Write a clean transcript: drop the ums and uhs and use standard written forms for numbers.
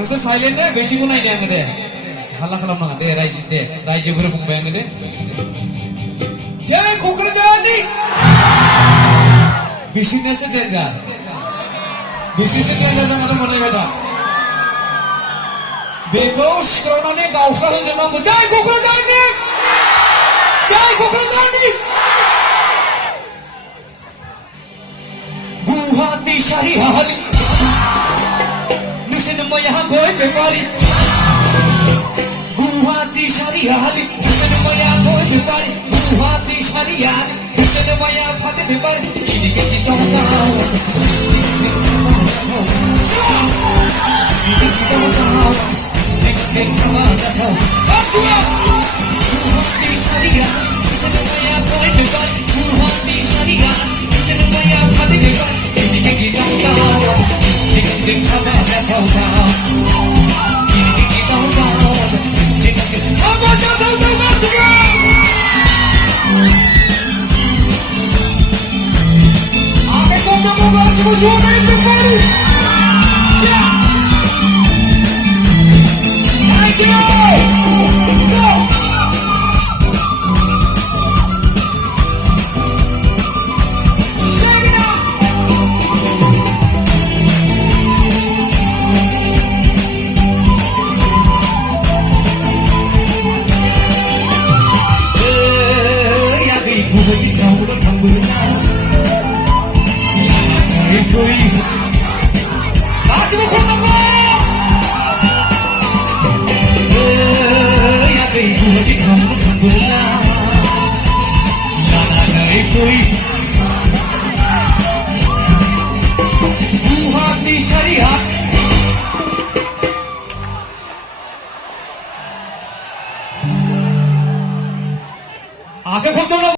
नोंसोर साइलेन्ट दे बैथिंखौ नायदो आङो दे हाला खालामनाङा दे रायजोफोर बुंबाय आङो दे जय क'क्राझारनि बिसिनियासो डेन्जार बिसिसो डेन्जार जानानै मोननाय दा बेखौ सिख्रावनानै गावस्रा होजोबनांगौ जय क'क्राझारनि गुवाहाटी सारियाली नोंसोरनो मैया गय बेपारि गुवाहाटी सारियाली नोंसोरनो मैया गय बेपारि गुवाहाटी सारियाली नोंसोरनो मैया फाथो बेपारि गिदिर गिदिर दं